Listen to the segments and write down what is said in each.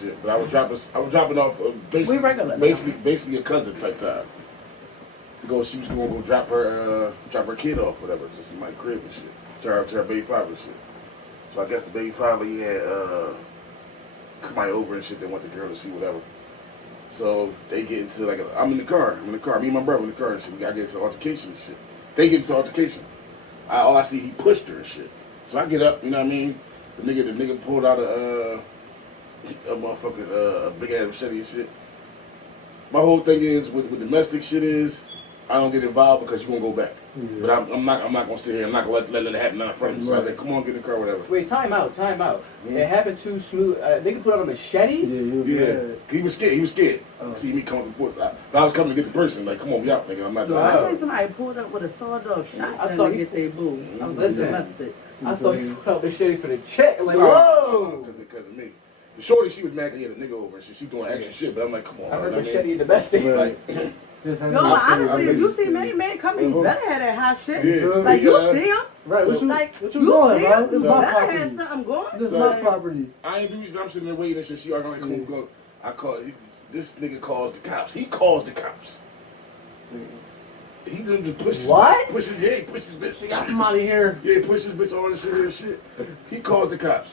shit. But I was dropping off basically a cousin type time. To go, she was gonna go drop her kid off, whatever, to see my crib and shit. To her baby father and shit. So I guess the baby father, he had somebody over and shit. They want the girl to see whatever. So they get into like I'm in the car. Me and my brother in the car and shit. We gotta get into altercation and shit. They get into altercation. All I see, he pushed her and shit. So I get up, you know what I mean? The nigga pulled out a motherfucking big ass machete and shit. My whole thing is with domestic shit is I don't get involved because you won't go back. Yeah. But I'm not gonna sit here. I'm not gonna let it happen in front of me. So I said, come on, get in the car, whatever. Wait, time out. Mm-hmm. It happened too smooth. They could put up a machete. Yeah. He was scared. See me coming to the port. I was coming to get the person. Like, come on, we out, nigga. I'm not doing that. I think somebody pulled up with a sawed-off shotgun to get their boo. Listen, I thought he put up a machete for the check. Like, whoa. Because of me. The shorty, she was mad because he had a nigga over and shit. She doing extra shit, but I'm like, come on. I heard machete in the best thing. Like, no, honestly, if you see many men coming, you better have that hot shit. Yeah, like, you see him. Right, what you doing, bro? This is my property. Have something going. This is my property. I ain't do this. I'm sitting there waiting and shit. She are going to come go. I call this nigga calls the cops. He calls the cops. He just pushes. What? He pushes bitch. She got somebody here. Yeah, he pushes bitch all this shit. He calls the cops.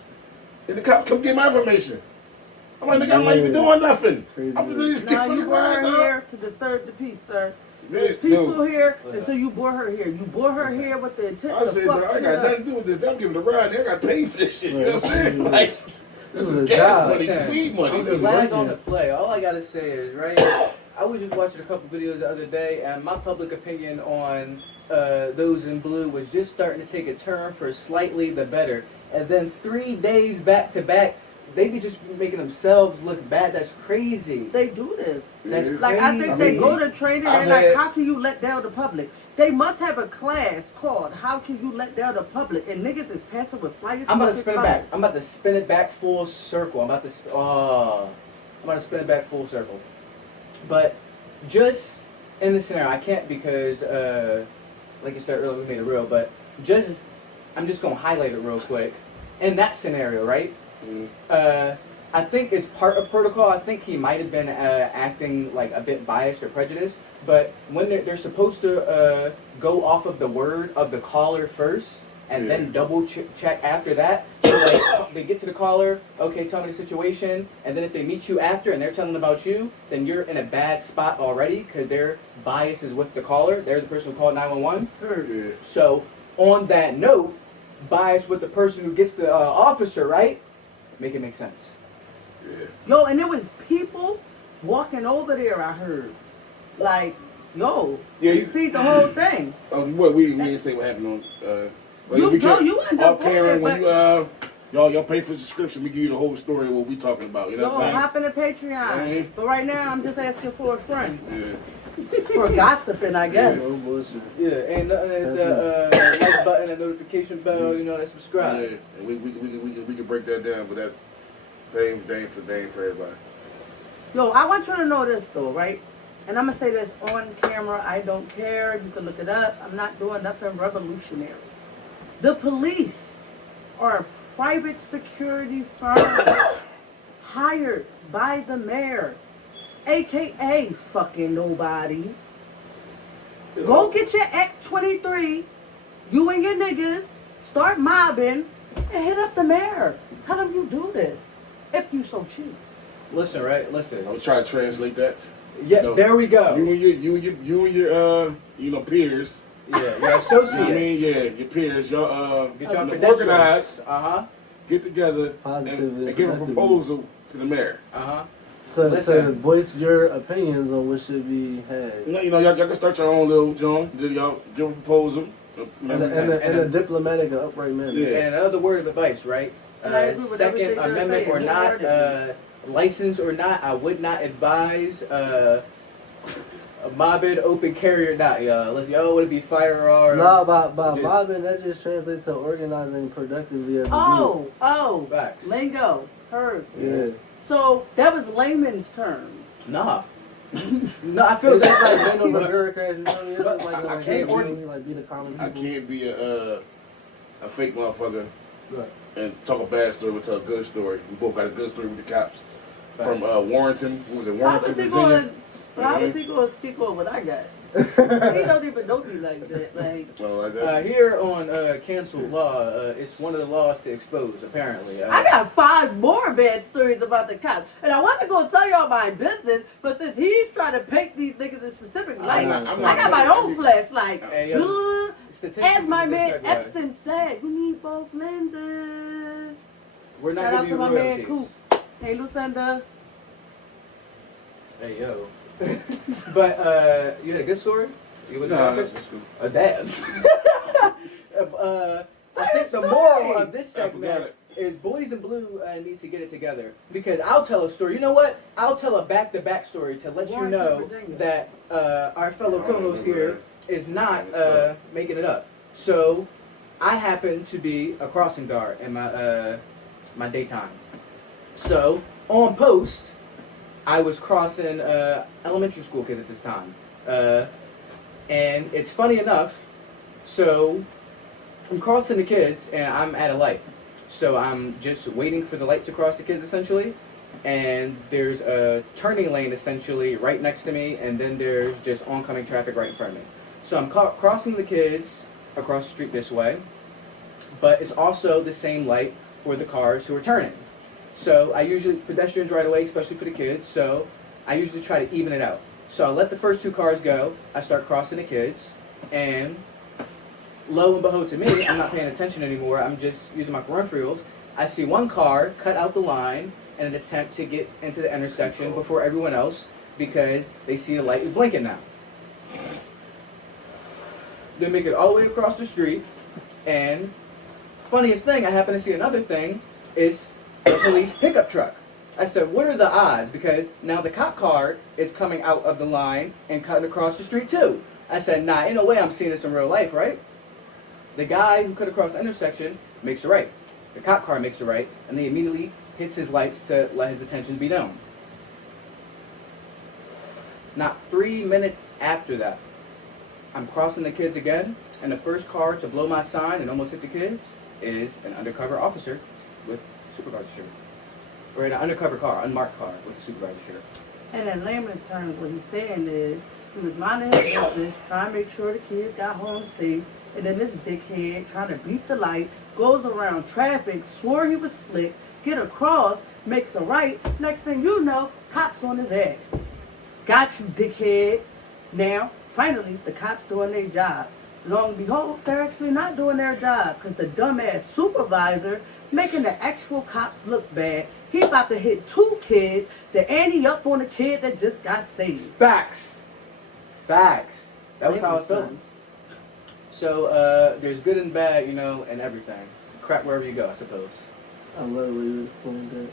And the cops come get my information. I'm like, nigga, I'm not even doing nothing. Crazy. I'm just now you brought her here to disturb the peace, sir. It's peaceful here until you brought her here. You brought her here with the intent I said, fuck I got nothing to do with this. I'm giving a ride. I got paid for this shit. You know what I'm saying? Like, this is gas money, weed money. I'm just flag on the play. All I gotta say is, right, I was just watching a couple videos the other day, and my public opinion on those in blue was just starting to take a turn for slightly the better. And then 3 days back to back, they be just making themselves look bad. That's crazy. They do this. That's crazy. Like, I think they go to training and like, how can you let down the public? They must have a class called How Can You Let Down the Public? And niggas is passing with flyers. I'm about to spin it back. I'm about to spin it back full circle. I'm about to spin it back full circle. But just in this scenario, I can't because, like you said earlier, we made it real. But I'm just gonna highlight it real quick. In that scenario, right? I think as part of protocol, I think he might have been acting like a bit biased or prejudiced. But when they're supposed to go off of the word of the caller first, and then double check after that. So like they get to the caller, okay, tell me the situation, and then if they meet you after and they're telling about you, then you're in a bad spot already because their bias is with the caller. They're the person who called 911. Yeah. So on that note, bias with the person who gets the officer, right? Make it make sense. Yeah. Yo, and there was people walking over there, I heard. Like, yo, you see the whole thing. We didn't say what happened on... you end up Karen, when y'all pay for the subscription, we give you the whole story of what we talking about. You know what I'm saying? Hop in the Patreon. Right. But right now, I'm just asking for a friend. Yeah. For gossiping, I guess. Yeah, and the like button, and notification bell, you know, that subscribe. Yeah, and we can break that down, but that's day for everybody. Yo, I want you to know this though, right? And I'm gonna say this on camera. I don't care. You can look it up. I'm not doing nothing revolutionary. The police are a private security firm hired by the mayor, aka fucking nobody. Go get your Act 23, you and your niggas, start mobbing, and hit up the mayor. Tell him you do this, if you so choose. Listen, right? Listen. I'm trying to translate that. Yeah, there we go. You and your peers. Yeah, your associates. You know what I mean? Yeah, your peers. Y'all get y'all organized. Get together and give a proposal to the mayor. To voice your opinions on what should be had. Y'all can start your own little joint. Y'all give a proposal. In a diplomatic and upright manner. Yeah. And another word of advice, right? Second Amendment or not, license or not, I would not advise a mobbing, open carry or not, y'all. Unless y'all want to be firearms. No, by mobbing, that just translates to organizing productively as a group. Facts. Lingo. Heard. Yeah. So that was layman's terms. Nah. No, I feel it's just like that. being on the bureaucracy, you know what I mean? It's just like I can't like be the common people. I can't be a fake motherfucker right. and talk a bad story but tell a good story. We both got a good story with the cops. from Warrenton. What was it? How Warrenton, was he Virginia. going? How was he going to speak on what I got? He don't even know me like that. Like, Oh, like that. Here on Canceled Law, it's one of the laws to expose, apparently. I got 5 more bad stories about the cops. And I wasn't going to tell y'all my business, but since he's trying to paint these niggas in specific lights, I got my own flashlight. Hey, As my man Epson said, you need both lenses. We're not Shout out giving to you my man royalties. Coop. Hey, Lucinda. Hey, yo. But, you had a good story? You with the that's just cool. A damn. I think the moral of this segment is Boys in Blue need to get it together. Because I'll tell a story. You know what? I'll tell a back-to-back story to let you know that our fellow co-host here is not making it up. So, I happen to be a crossing guard in my daytime. So, on post, I was crossing elementary school kids at this time. And it's funny enough, so I'm crossing the kids and I'm at a light. So I'm just waiting for the light to cross the kids essentially. And there's a turning lane essentially right next to me, and then there's just oncoming traffic right in front of me. So I'm crossing the kids across the street this way, but it's also the same light for the cars who are turning. So I usually, pedestrians right away, especially for the kids, so I usually try to even it out. So I let the first 2 cars go, I start crossing the kids, and lo and behold to me, I'm not paying attention anymore, I'm just using my peripherals. I see one car cut out the line in an attempt to get into the intersection before everyone else because they see the light is blinking now. They make it all the way across the street, and funniest thing, I happen to see another thing, is a police pickup truck. I said, what are the odds? Because now the cop car is coming out of the line and cutting across the street too. I said, nah, ain't no way I'm seeing this in real life, right? The guy who cut across the intersection makes a right. The cop car makes a right, and he immediately hits his lights to let his attention be known. Not 3 minutes after that, I'm crossing the kids again, and the first car to blow my sign and almost hit the kids is an undercover officer with supervisor shirt. Or in an undercover car, unmarked car with a supervisor shirt. And in layman's terms, what he's saying is, he was minding his business, trying to make sure the kids got home safe, and then this dickhead, trying to beat the light, goes around traffic, swore he was slick, get across, makes a right, next thing you know, cops on his ass. Got you, dickhead. Now, finally, the cops doing their job. Lo and behold, they're actually not doing their job, because the dumbass supervisor making the actual cops look bad. He about to hit 2 kids, the ante up on the kid that just got saved. Facts. Facts. That was how it felt. So, there's good and bad, you know, and everything. Crap wherever you go, I suppose. I love the way you explained that.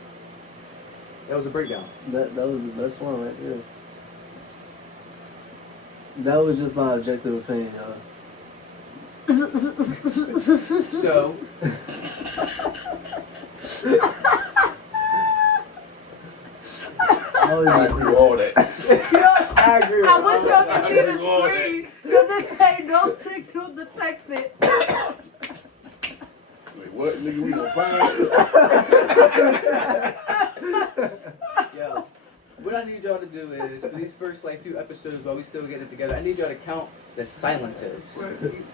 That was a breakdown. That was the best one right there. That was just my objective opinion, y'all. So, I agree with all that. I agree with I wish y'all could see the agree with all screen, because this ain't no signal detected. Wait, what? Nigga, we gonna find yo, what I need y'all to do is, for these first few episodes while we still getting it together, I need y'all to count the silences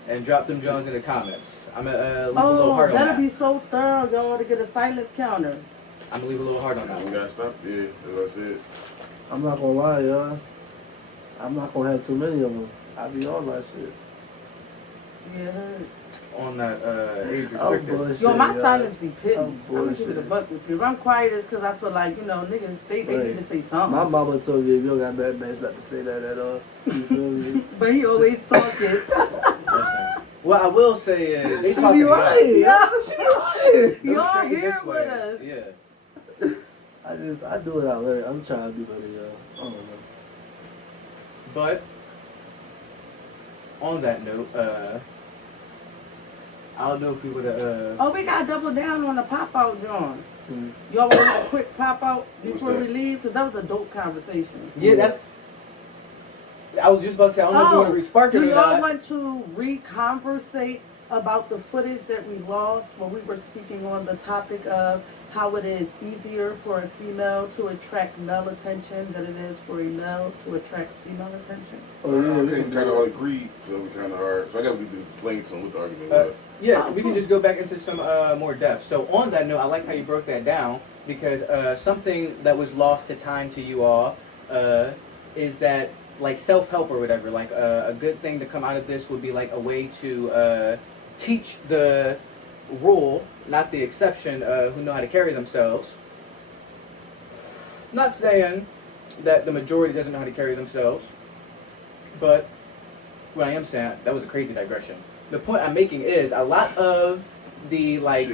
and drop them Jones in the comments. I'm gonna leave a little heart on that. That'll be so thorough, y'all, to get a silence counter. I'm gonna leave a little heart on that. We gotta stop. Yeah, that's what I said. I'm not gonna lie, y'all. I'm not gonna have too many of them. I be on that shit. Yeah. On that age Oh, restricted. bullshit, Yo, my y'all. silence be pitting. Oh, I'm gonna keep it a bullshit. buck with you. If I'm quiet, it's because I feel like, you know, niggas, they need to say something. My mama told me if you don't got that nice not to say that at all. You feel me? But he always talking. What I will say is, they She talking be about lying. Yeah. She be lying. Y'all here with us. Yeah. I do it out there. I'm trying to do better, y'all. I don't know. But on that note, I don't know if we would have. Oh, we gotta double down on the pop out, John. Mm. Y'all want a quick pop out before What's we that? leave? Because that was a dope conversation. Yeah, that's. I was just about to say, I don't know if you want to re-spark it do or y'all not. want to re-conversate about the footage that we lost when we were speaking on the topic of how it is easier for a female to attract male attention than it is for a male to attract female attention? Oh, yeah, I we think can we kind of all agreed, so we kind of hard. So I got to explain to him what the argument was. Yeah, we can just go back into some more depth. So on that note, I like how you broke that down because something that was lost to time to you all is that like self-help or whatever, like a good thing to come out of this would be like a way to teach the rule, not the exception, who know how to carry themselves. Not saying that the majority doesn't know how to carry themselves, but what I am saying, that was a crazy digression. The point I'm making is a lot of the like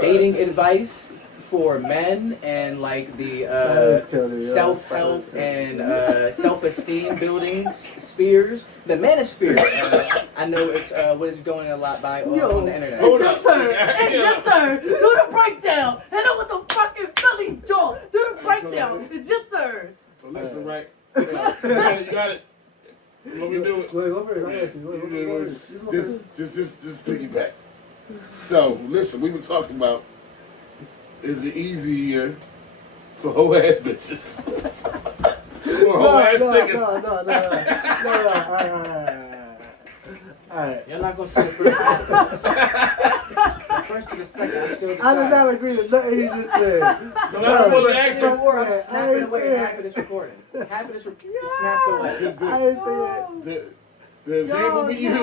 dating advice for men and like the self-help and self-esteem building spheres, the manosphere. I know it's what is going a lot by on the internet. It's your turn. It's your turn. Do the breakdown. Hit it with the fucking Philly jaw. Do the breakdown. It's your turn. So listen, right? You got it. Let me do it. Wait, go first. I ask you. Just piggyback. So listen, we were talking about, is it easier for whole ass bitches or whole ass niggas? No. Alright. You're not gonna say the first half of the first to the second. I'm still I did not agree with nothing he just said. So that's what the action. I'm snapping away half of this recording. Half of this snapped away. I didn't say that. The example we use,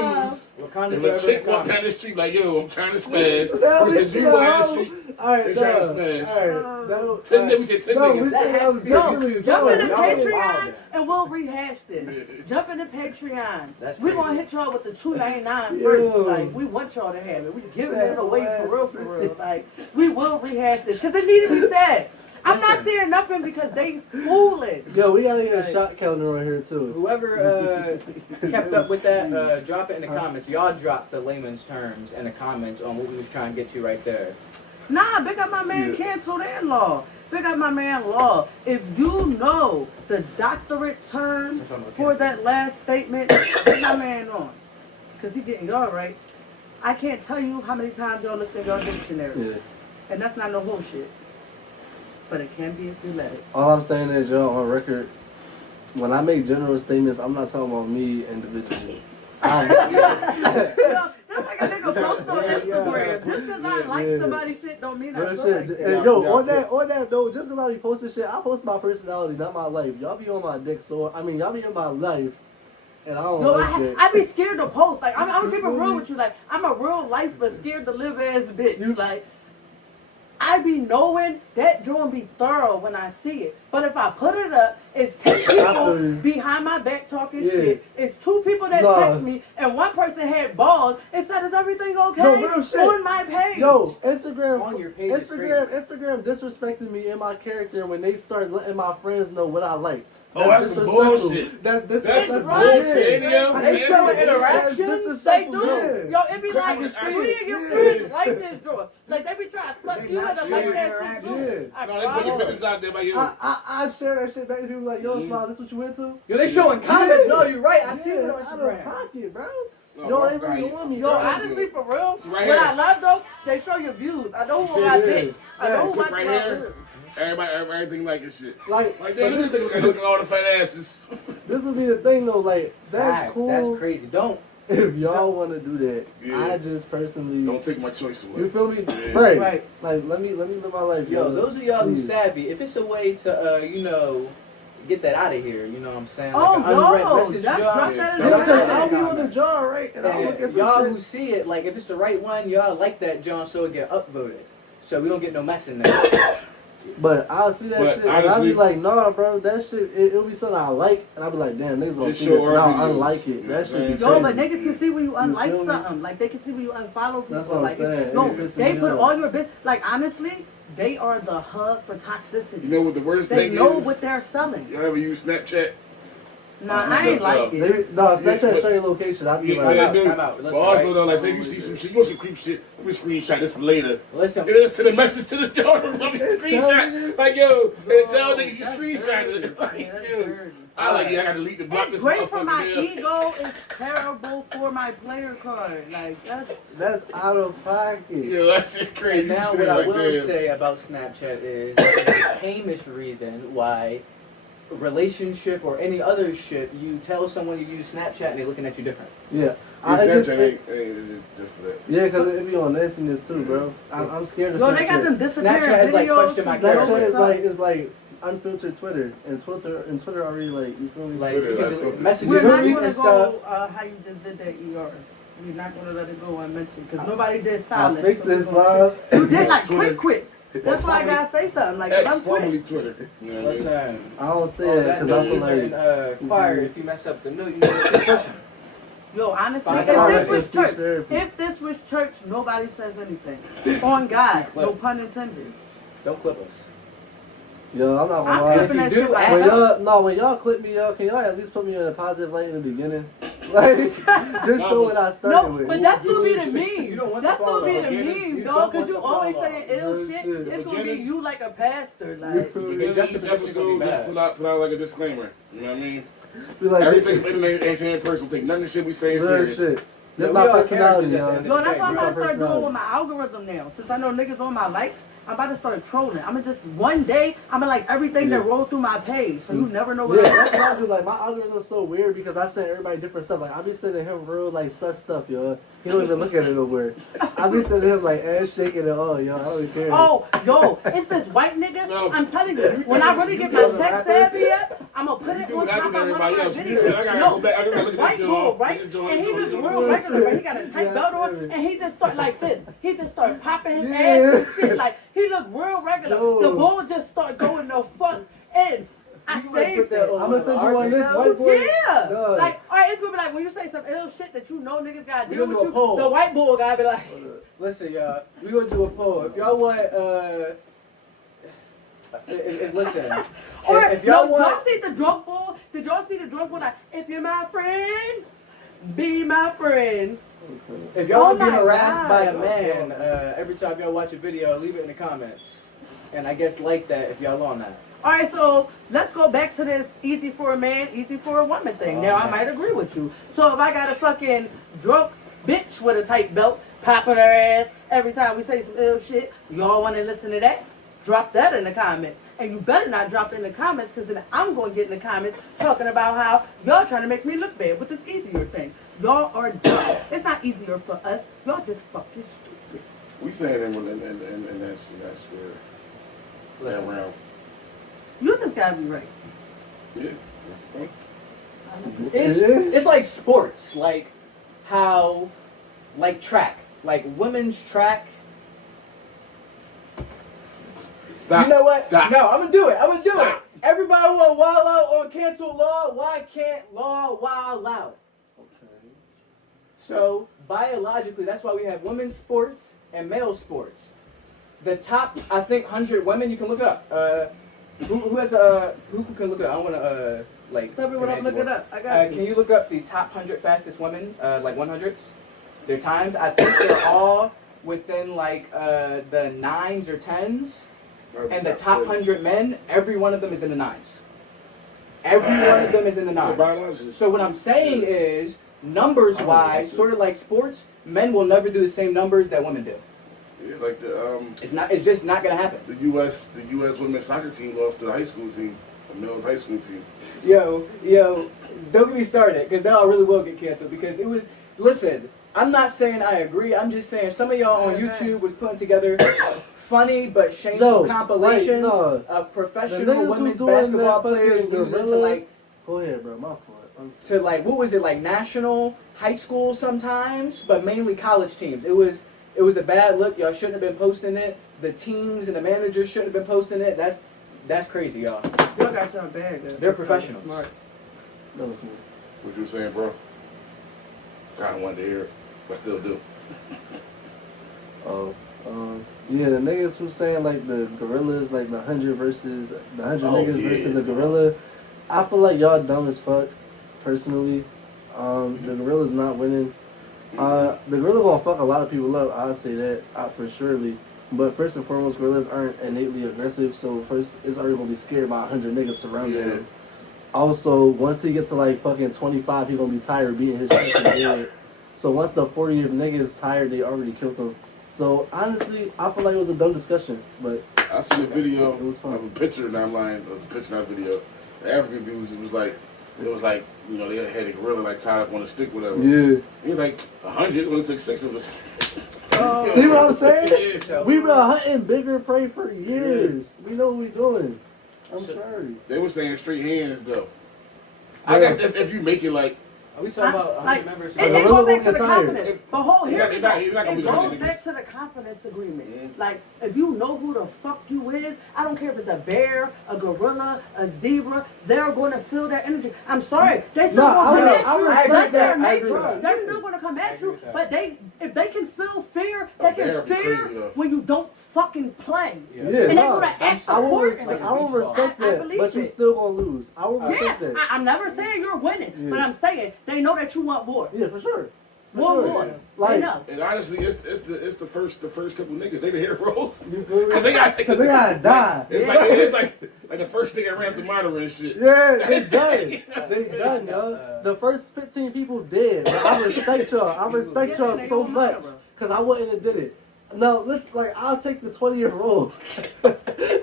Wakanda if a forever chick in walk the down the street like, yo, I'm trying to smash, That versus was you walk down the street, Alright, they trying to smash. Alright, Ten, we said 10 no, we niggas. said I was Jump really in the y'all Patreon wild. and we'll rehash this. Jump in the Patreon. That's We're crazy. gonna hit y'all with the $2.99 Yo. first. Like we want y'all to have it. We giving it away for real. Like we will rehash this because it need to be said. I'm not Listen. saying nothing because they fooling. Yo, we gotta get a shot counter on here too. Whoever kept up with that, drop it in the comments. Y'all dropped the layman's terms in the comments on what we was trying to get to right there. Nah, big up my man Cancel Their Law. Big up my man Law. If you know the doctorate term for that last statement, get my man on. Because he getting y'all right. I can't tell you how many times y'all looked in your dictionary. Yeah. And that's not no bullshit. But it can be if you let it. All I'm saying is, y'all, on record, when I make general statements, I'm not talking about me individually. Yo, that's like a nigga post on Instagram. Just because I like somebody's shit don't mean I Real feel shit. like And yo, on that note, just because I be posting shit, I post my personality, not my life. Y'all be on my dick, so I mean, y'all be in my life, and I don't Yo, like that. I be scared to post. Like, I'm keeping it real with you. Like, I'm a real life but scared to live ass bitch. Like, I be knowing that joint be thorough when I see it. But if I put it up, it's 10 people behind my back talking shit. It's 2 people that text me, and 1 person had balls and said, "Is everything okay?" No, real shit. On my page. Yo, Instagram, On your page Instagram disrespected me and my character when they start letting my friends know what I liked. Oh, that's some disrespectful. bullshit. That's That's disrespectful. some bullshit. Yo, They showing That's interactions. They disrespectful. do. Yeah. Yo, it be like I 3 of your friends like this joint. Like they be trying to suck you in and like that shit too. Yeah. No, they put your business out there by you. I share that shit back to people like, yo, Sly, this what you into? Yo, they showing comments. No, you're right. I see it on Out of Instagram. pocket, bro. No, Yo, they bro, really you- want me, Yo, bro. honestly, for real, See, right what here. I love though, they show your views. I know who See, I it did. is. I know who Click I right did. here. Everything like this shit. Like, Like, damn, this nigga look at all the fat asses. this would be the thing, though. Like, that's Facts. cool. That's crazy. Don't. If y'all want to do that, Yeah. I just personally, Don't take my choice away. you feel me? Yeah. Right. Right. Like, let me live my life. Yo, those of y'all who Please. savvy, if it's a way to, get that out of here, you know what I'm saying? Oh, Like an unread yo, message drop jar. that in Yeah, the because Yeah. I'll be on the jar, right? And I'll look at some Y'all shit. who see it, like if it's the right one, y'all like that John, so it get upvoted. So we don't get no mess in there. But I'll see that But shit, and I'll honestly- be like, nah, bro, that shit, it'll be something I like, and I'll be like, damn, niggas gonna Just see show this, and our I'll videos. unlike it. You know That shit be what Yo, I'm but crazy. niggas can see when you You unlike feel me? something. Like they can see when you unfollow people. That's what I'm like saying. yo, It pisses they me put off. all your business. Like honestly, they are the hub for toxicity. You know what the worst They thing know is? what they're selling. Y'all ever use Snapchat? Nah, I ain't like it. No, Snapchat show your location. I'd be like, time out. Listen, but also right? though, like say you see some shit, you want some creep shit, let me screenshot this for later. Listen. It is to the message to the Jordan. Let me screenshot. Like yo, and tell niggas you screenshotted it. Like yo. I like I gotta delete the block. It's great for my ego. It's terrible for my player card. Like that's out of pocket. Yeah, that's just crazy. And now what I will say about Snapchat is the tamest reason why a relationship or any other shit, you tell someone you use Snapchat and they're looking at you different. Yeah. Snapchat ain't just for that. Yeah, because it be on nastiness too, bro. I'm scared of Snapchat. Yo, they got them disappearing Snapchat is like videos. question my Snapchat is like unfiltered Twitter, and Twitter already like you feel me? Like Twitter, you like, can filter. messages We're not and going to stuff. go how you just did that ER. We're not going to let it go unmentioned because nobody did I silence. fixed so this live. You did like Twitter. quick. That's why I gotta say something. Like X I'm formerly quick. Twitter. You know what I mean? Listen. I don't say it because I feel like choir, if you mess up the note, you need to keep pushing. Yo, honestly, Five if this stars. was church, if this was church, nobody says anything. On God, no pun intended. Don't clip us. yo, I'm not I'm gonna lie. clipping that If you shit do, right When y'all clip me, can y'all at least put me in a positive light in the beginning? Like, just show what I started No, with. but that's gonna be the You don't meme. want That's the gonna be fall the off. meme, You dog. don't Cause want you the always fall saying off. ill No shit. shit. It's gonna be Beginning- you like a pastor, like. Beginning of each episode, just put out like a disclaimer. You know what I mean? Be like, Everything ain't in person. Take none of the shit we saying real serious. shit. That's Yeah, my we are personality, characters at the y'all. end Yo, that's what I'm It's about my to start doing personality. with my algorithm now. Since I know niggas on my likes, I'm about to start trolling. I'm gonna just one day, I'm gonna like everything that roll through my page, so you never know what Yeah, I'm that's what I do. Like, my algorithm's so weird because I send everybody different stuff. Like, I be sending him real, like, sus stuff, yo. He don't even look at it nowhere. I be sending him, like, ass shaking and all, yo. I don't even care. Oh, yo, it's this white nigga. No. I'm telling you, when I really get my tech savvy up, I'm gonna put it do on what I top do of to one of everybody my else. videos. I gotta No, go back. I gotta it's look this at white this bull, joint. right? This joint, And he this was joint, real this regular, joint. right? He got a tight Yes, belt on, sir. and he just start like this. He just start popping his Yeah. ass and shit. Like, he looked real regular. Yo. The bull just start going the fuck in. I You might saved put that it. on I'm gonna send you on this white boy. Yeah. Dog. Like, alright, it's gonna be like when you say some ill shit that you know niggas gotta We deal gonna with do a poll. you, the white bull guy be like, Listen, y'all, we gonna do a poll. If y'all want, listen, or if y'all no, want, y'all see the drunk bull? Did y'all see the drunk bull like, if you're my friend, be my friend? if y'all Oh want to be my harassed God. by a man, every time y'all watch a video, leave it in the comments, and I guess like that if y'all on that. Alright, so let's go back to this easy for a man, easy for a woman thing. Now I might agree with you. So if I got a fucking drunk bitch with a tight belt popping her ass every time we say some ill shit, y'all want to listen to that? Drop that in the comments. And you better not drop it in the comments, because then I'm going to get in the comments talking about how y'all trying to make me look bad with this easier thing. Y'all are dumb. It's not easier for us. Y'all just fucking stupid. We saying in that spirit. That round. You just got to be right. Yeah. It's like sports, like how, like track, like women's track. Stop. You know what? Stop. No, I'm gonna do it. I'm gonna do Stop. it. Everybody want to wild out on cancel law. Why can't law wild out? So biologically, that's why we have women's sports and male sports. The top, I think, 100 women. You can look it up. Who has who can look it up? I don't want to like. Tell me what I'm command you looking more. up. I got Can you look up the top 100 fastest women, like 100s? Their times. I think they're all within like the 9s or 10s. And the top 100 men, every one of them is in the 9s. Every one of them is in the 9s. So what I'm saying is, numbers-wise, sort of like sports, men will never do the same numbers that women do. Yeah, like It's just not gonna happen. the U.S. women's soccer team lost to the high school team, the men's high school team. Yo, don't get me started, because now I really will get canceled. Because it was, listen, I'm not saying I agree. I'm just saying some of y'all on YouTube was putting together funny but shameful compilations of professional women's basketball players losing to like. Go ahead, bro. My fault. To like, what was it, like national, high school sometimes, but mainly college teams. It was a bad look. Y'all shouldn't have been posting it. The teams and the managers shouldn't have been posting it. That's crazy, y'all. Y'all got y'all bad. They're professionals. Smart. That was me. What you saying, bro? Kind of wanted to hear it, but still do. Yeah, the niggas who saying like the gorillas, like the 100 versus the 100 Oh, niggas yeah. versus a gorilla. I feel like y'all dumb as fuck. personally, the gorilla's not winning. The gorilla gonna fuck a lot of people up. I'll say that for surely. But first and foremost, gorillas aren't innately aggressive. So first, it's already gonna be scared by 100 niggas surrounding him. Also, once he gets to like fucking 25, he gonna be tired beating his chest and dead. So once the 40th nigga is tired, they already killed him. So honestly, I feel like it was a dumb discussion. But I seen a video it was fun. of a picture, and I'm lying. It was a picture, not a video. The African dudes, it was like, you know, they had a gorilla like tied up on a stick, whatever. Yeah. He was like 100. It only took 6 of us. See what I'm saying? Yeah. We've been hunting bigger prey for years. We know what we're doing. I'm sorry. They were saying straight hands though. I guess if you make it like. Are we talking about 100 members? It gorilla goes back won't to get the tired. confidence. But hold here, You're not gonna be it goes judging back niggas. to the confidence agreement. Like, if you know who the fuck you is, I don't care if it's a bear, a gorilla, a zebra, they're going to feel that energy. I'm sorry, they still going to come at you. respect That's their that. I agree nature. with that. They're still going to come at you. But if they can feel fear, A they bear can be fear crazy, though. when you don't fucking play. Yeah, And they're no, going to act I will accordingly. respect I that, believe but you it. still gonna lose. I will respect Yeah, that. I'm never saying you're winning, Yeah. but I'm saying they know that you want war. Yeah, for sure. For War, sure. war. They Like, know. And honestly, it's the first couple niggas. They the heroes. you feel me? Cause they gotta die. It's like the first nigga ran through monitor and shit. Yeah, they done. They done, yo. The first 15 people dead. But I respect y'all. I respect y'all so much. Cause I wouldn't have did it. No, listen, like, I'll take the 20-year rule.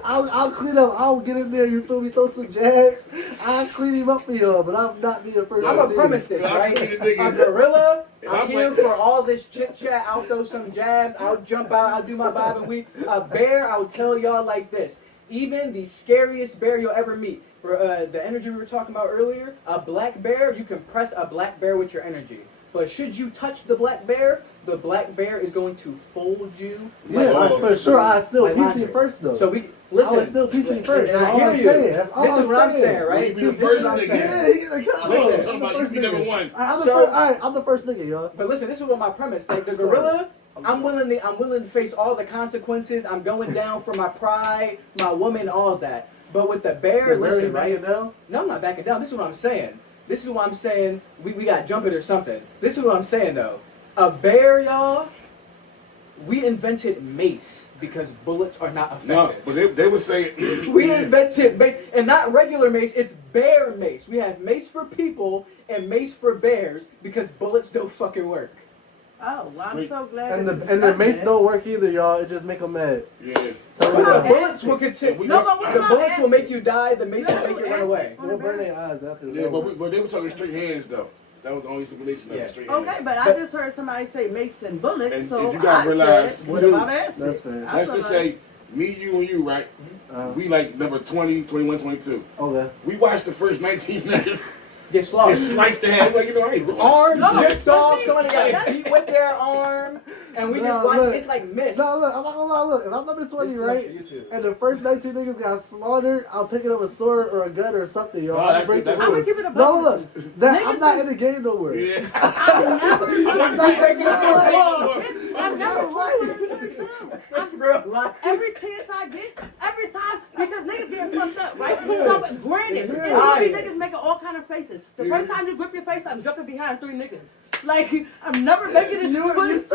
I'll clean up. I'll get in there, you feel me? Throw some jabs. I'll clean him up for y'all, but I'm not being the first. I'm gonna premise this, I'm right? cleaning niggas. A gorilla, And I'm I'm here like- for all this chit chat. I'll throw some jabs. I'll jump out. I'll do my bob and weave. A bear, I'll tell y'all like this. Even the scariest bear you'll ever meet, the energy we were talking about earlier, a black bear, you can press a black bear with your energy. But should you touch the black bear is going to fold you. Yeah, Oh, for sure. I still like PC laundry. first though. So we I listen. was still PC first. And That's I all hear I'm you. saying. That's all This is what I'm saying, You right? be the This first is what I'm nigga. saying. Yeah, you gotta come Listen, on. I'm talking about you be number one. I'm the first nigga, y'all. But listen, this is what my premise. Like the Sorry. gorilla, I'm I'm willing to face all the consequences. I'm going down for my pride, my woman, all that. But with the bear, listen, right? Now? No, I'm not backing down. This is what I'm saying. This is what I'm saying. We got jump it or something. This is what I'm saying though. A bear, y'all. We invented mace because bullets are not No, effective. but they would say We invented mace, and not regular mace, it's bear mace. We have mace for people and mace for bears because bullets don't fucking work. Oh, well, I'm so glad. And that you the said mace that. don't work either, y'all. It just make them mad. Yeah. Tell But me the that. bullets will continue. No, but what The about bullets will acid? make you die, the mace will No, make you run acid. away. They'll burn their eyes after Yeah, but they were talking straight hands though. That was the only stipulation of Yeah. it, straight hands. Okay, but I just heard somebody say mace and bullets, And so you gotta I realize, said, what too, about acid? that's fair. I Let's thought just like- say me, you, and you, right? We like number 20, 21, 22. Okay. We watched the first 19 minutes. Get Get slaughtered. sliced in half. Like, I ain't Arms No, ripped off, see, somebody got that's- beat with their arm, and we just No, watch look. it. It's like mist. No, look, I'm not gonna lie, look. If I'm number 20, right? YouTube. And the first 19 niggas got slaughtered, I'll pick up a sword or a gun or something, y'all. Oh, I'll that's break good, the that's I'm rules. gonna keep it a No, buck. look, that, I'm Niggas not been- in the game no more. Yeah. I'm not making up no I've never That's right. That's real life. Every chance I get, every time, because niggas getting fucked up, right? So, but granted, Yeah. and you see niggas making all kind of faces. The first time you grip your face, I'm jumping behind 3 niggas. Like, I'm never making it You to started.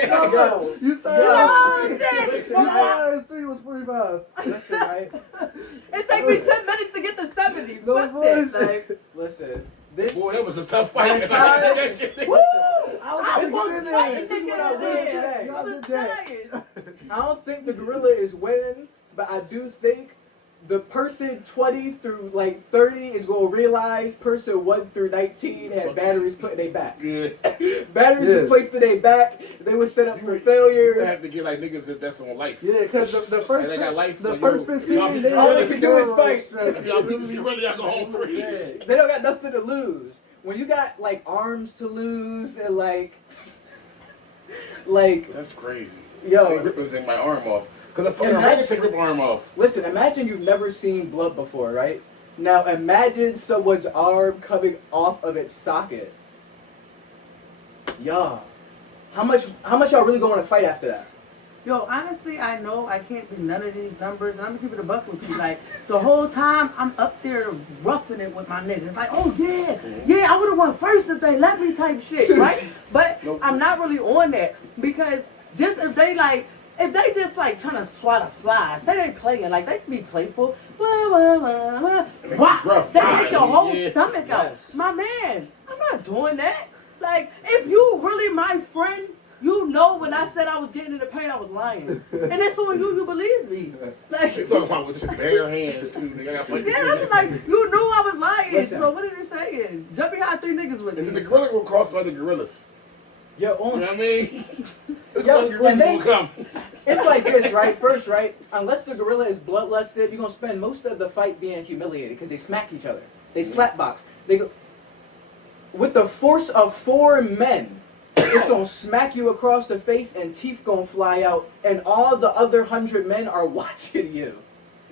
the No, look, you started. No, You Dick. started 3 was 45. Listen, right? It takes me 10 minutes to get to 70. No Fuck this. bullshit. Like, Listen. This. Boy, that was a tough fight. That time- That shit. woo! I was was in there. fighting This to is get what I in will there. say. I was dying. I don't think the gorilla is winning, but I do think the person 20 through like 30 is gonna realize person 1 through 19 had batteries put in their back. Yeah. Batteries Yeah. was placed in their back. They were set up for You failure. have to get like niggas that's on life. Yeah, because the first And they got life, the like, first yo, 15, y'all they be all really they can do is fight. If y'all beat this gorilla, y'all go home free. They don't got nothing to lose. When you got like arms to lose and like That's crazy. yo, They ripping my arm off. Because the fucking And that- rabbits take rip my arm off. listen, imagine you've never seen blood before, right? Now imagine someone's arm coming off of its socket. Yeah. How much y'all really going to fight after that? Yo, honestly, I know I can't be none of these numbers, and I'm gonna keep it a buck with you. Like, the whole time, I'm up there roughing it with my niggas. Like, oh, yeah, yeah, I would've won first if they let me type shit, right? But I'm not really on that, because just if they just like trying to swat a fly, say they playing, like they can be playful, blah, blah, blah, blah. Wow, they take your whole stomach out. My man, I'm not doing that. Like, if you really my friend, you know when I said I was getting in the paint, I was lying. And it's on you, you believe me. Like, They talking about with your bare hands too, nigga. I got plenty yeah, I was like, you knew I was lying. Listen. So what are you saying? Jump behind 3 niggas with and me. the gorilla will cross by the gorillas. Yo, You know what I mean? The Yo, gorillas and then- will come. It's like this, right? First, right? Unless the gorilla is bloodlusted, you're gonna spend most of the fight being humiliated because they smack each other. They slap box. They go with the force of 4 men. It's gonna smack you across the face, and teeth gonna fly out, and all the other 100 men are watching you.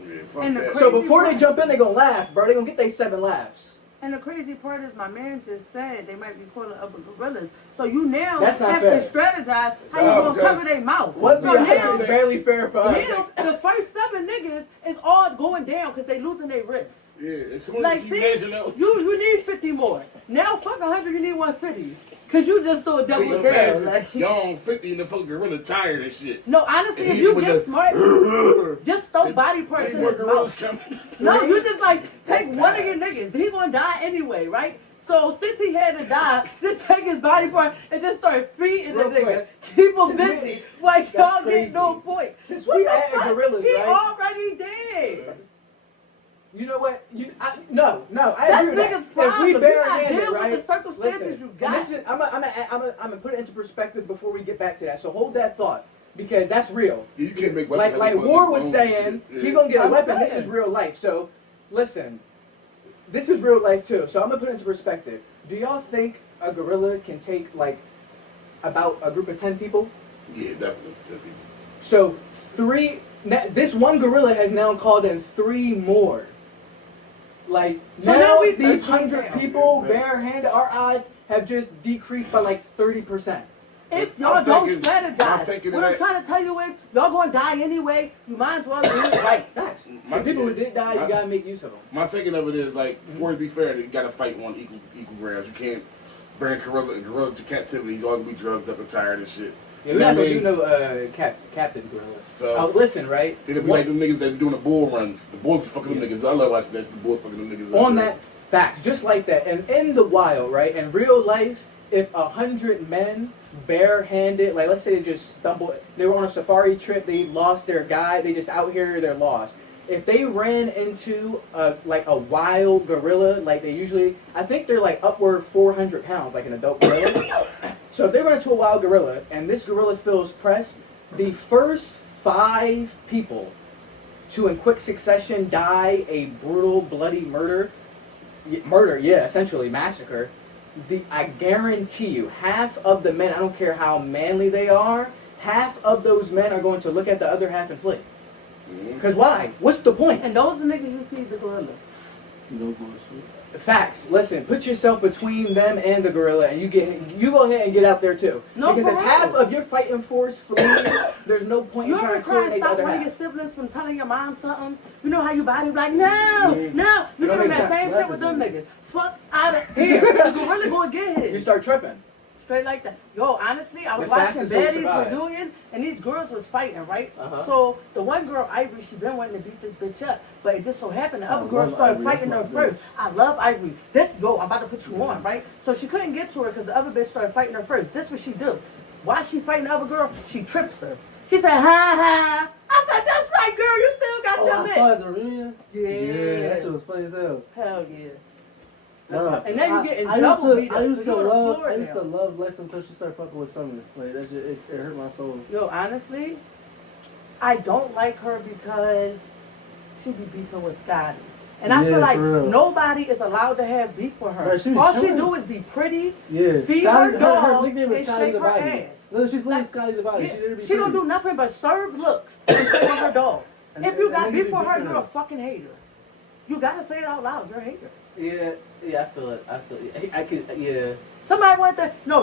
Yeah, fuck And the that. cra- So before they jump in, they gonna laugh, bro. They gonna get their 7 laughs. And the crazy part is my man just said they might be calling other gorillas. So you now That's not have fair. to strategize how you No, gonna because- cover their mouth. What so the now, is barely fair for us. now the first 7 niggas is all going down because they losing their wrists. Yeah, as soon as Like, you see, measure that, you need 50 more. Now fuck 100, you need 150. Cause you just threw a double you down. Like, y'all on 50 and the fucking gorilla tired and shit. no, honestly, And if he you with get the- smart, just throw body parts There's in more his gorillas mouth. coming. No, you just like take That's one bad. of your niggas. He gonna die anyway, right? So since he had to die, just take his body part and just start feeding the Real nigga. quick. Keep him Since busy. we- Like that's y'all crazy. get no point. Since What we the added fuck? gorillas, He right? already dead. You know what? No, I That's agree with niggas' that. problem. If we You gotta barehanded, deal with right? the circumstances Listen, you and got. this is, I'm gonna put it into perspective before we get back to that. So hold that thought because that's real. You can't make weapons Like out of War was bones saying, and shit. he gonna get a I'm weapon. This saying. is real life. So listen, this is real life too. So I'm gonna put it into perspective. Do y'all think a gorilla can take like about a group of 10 people? Yeah, definitely. 10 people. So this one gorilla has now called in 3 more. Like So now now we these 13 100 down. people barehanded, our odds have just decreased by like 30%. If y'all I'm don't thinking- I'm strategize, thinking what I'm that- trying to tell you is, y'all gonna die anyway. You might as well do it right. Facts. My- The people who did die, you my- gotta make use of them. My thinking of it is like, before to be fair, you gotta fight on equal grounds. You can't bring gorilla to captivity. He's all gonna be drugged up and tired and shit. Yeah, You we're know not what I gonna do mean? no Captain Gorilla. So Listen, right? it'll be like them niggas that be doing the bull runs. The bulls be fucking them niggas. I love watching that. The bulls fucking them niggas. On that fact, just like that, and in the wild, right? In real life, if 100 men barehanded, like let's say they just stumbled, they were on a safari trip, they lost their guide, they just out here, they're lost. If they ran into a wild gorilla, like they usually, I think they're like upward 400 pounds, like an adult gorilla. So if they run into a wild gorilla and this gorilla feels pressed, the first 5 people to in quick succession die a brutal, bloody murder, essentially massacre, I guarantee you, half of the men, I don't care how manly they are, half of those men are going to look at the other half and flee. Because why? What's the point? And those are the niggas you feed the gorilla. No bullshit. Facts. Listen, put yourself between them and the gorilla, and you go ahead and get out there too. No, because for if half real. of your fighting force flees, there's no point You in trying ever to try to coordinate the stop other one of your half. siblings from telling your mom something? You know how your body be like, no, no. You It don't doing make that sense. same shit with them niggas. Fuck out of here. The gorilla gonna get You his. start tripping. Straight like that. Yo, honestly, I was The watching fastest will Baddies survive. Reunion, and these girls was fighting, right? Uh-huh. So the one girl, Ivory, she been wanting to beat this bitch up, but it just so happened the other girl love started Ivory. fighting her That's my first. I love Ivory. I'm about to put you on, right? So she couldn't get to her because the other bitch started fighting her first. This what she do. While she fighting the other girl, she trips her. She said, ha ha. I said, that's right, girl. You still got Oh, your I lick. saw it, the reunion. Yeah. Yeah, that shit was funny as hell. Hell yeah. Nah, And now you getting I double used beat to, I up, used to 'cause you're on the love, floor I used now. to love Blacksons until she started fucking with Summer. Like that shit, it hurt my soul. Yo, honestly, I don't like her because she be beefing with Scotty. And I Yeah, feel like for real. nobody is allowed to have beef with her. Right, she be All she chilling. do is be pretty, Yeah, feed Scotty, her dog, her nickname is and Scotty shake the her Body. ass. No, she's literally Like, Scotty the Body. Yeah, She didn't be she don't pretty. do nothing but serve looks and play with her dog. And- If you and got niggas beef be with her, beefing you're a her. fucking hater. You gotta say it out loud. You're a hater. Yeah, I feel it. I could, yeah.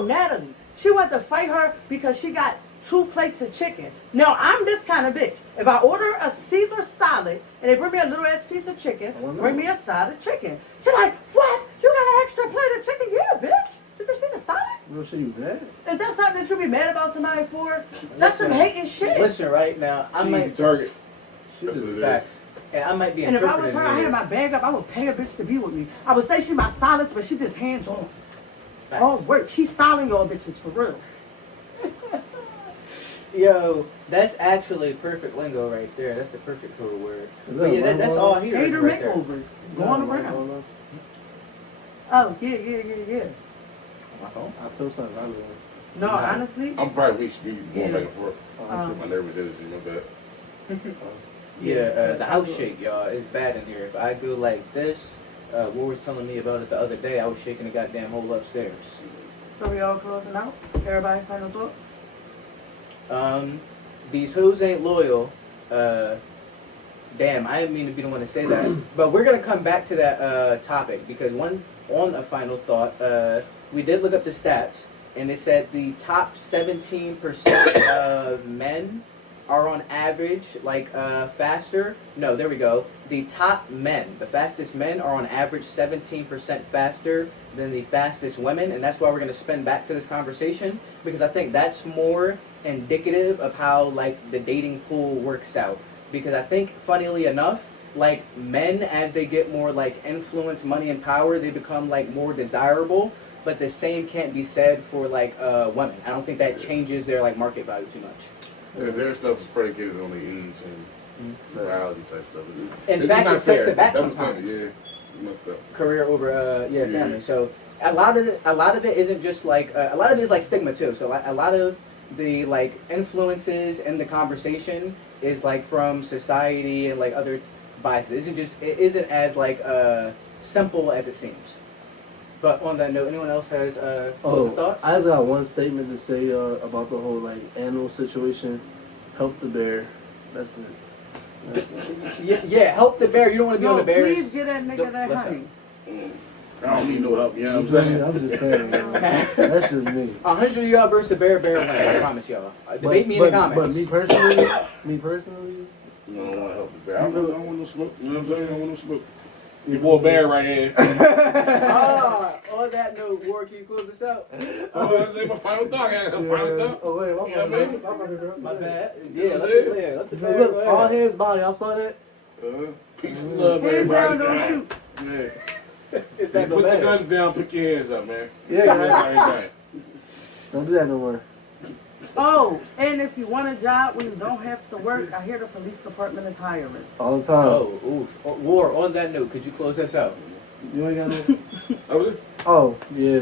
Natalie. She wanted to fight her because she got 2 plates of chicken. Now, I'm this kind of bitch. If I order a Caesar salad and they bring me a little ass piece of chicken, bring me a side of chicken. She's like, what? You got an extra plate of chicken? Yeah, bitch. Did you see the salad? Real shit, you mad? Is that something that you be mad about somebody for? That's some hating shit. Listen, right now, I Cheesy might target. That's what it is. facts, and I might be And if I was interpreting her, I had here. my bag up, I would pay a bitch to be with me. I would say she my stylist, but she just hands on. Facts. Oh, work. She's styling y'all bitches for real. Yo, that's actually perfect lingo right there. That's the perfect code word. But yeah, that's all he heard Hater right there. makeover. Going around. Oh, yeah. My phone? I feel something. I mean, No, honestly, I'm probably weak. Be going back and forth. Um, My nervous energy, my bad. Yeah, the house shake, y'all, is bad in here. If I go like this, War was telling me about it the other day. I was shaking the goddamn hole upstairs. so we all closing out. Everybody final thoughts? These hoes ain't loyal. Damn, I didn't mean to be the one to say that. But we're gonna come back to that topic because on a final thought, we did look up the stats and it said the top 17% of men are on average faster. No, there we go. The top men, the fastest men, are on average 17% faster than the fastest women, and that's why we're going to spin back to this conversation because I think that's more indicative of how like the dating pool works out. Because I think, funnily enough, like men as they get more like influence, money, and power, they become like more desirable. But the same can't be said for like women. I don't think that changes their like market value too much. Because their stuff is predicated on the age and morality type stuff. In It's fact, not it sets fair. it back That was sometimes. kinda, yeah, messed up. Career over Yeah. family. So a lot of it isn't just like a lot of it is like stigma too. So like, a lot of the like influences in the conversation is like from society and like other biases. It isn't as like simple as it seems. But on that note, anyone else has closing thoughts? I just got one statement to say about the whole like animal situation. Help the bear. That's it. That's it. Yeah, help the bear. You don't want to be on No, the bears. please get that nigga Don't- that listen. honey. I don't need no help, you know what I'm saying? I'm just saying. That's just me. 100 of y'all versus the bear win. I promise y'all. Debate me in the comments. But me personally, You don't want to help the bear. I don't want no smoke, you know what I'm saying? I don't want no smoke. Your boy Bear right here. On that note, War, can you close this out? Oh, that's my final thought. I got a final thought. Oh wait, You know what I mean? My bad. You Yeah, know let what the I'm bear. Let the bear Look, go all ahead. hands body. Y'all saw that? Peace and love, Hands everybody. down, don't shoot. Yeah. It's Hey, that put the bear. guns down, pick your hands up, man. Yeah, That's guys. everything. Don't do that no more. Oh, and if you want a job where you don't have to work, I hear the police department is hiring. All the time. Oh, oof. War, on that note, could you close us out? You ain't got no. That was it? Oh yeah.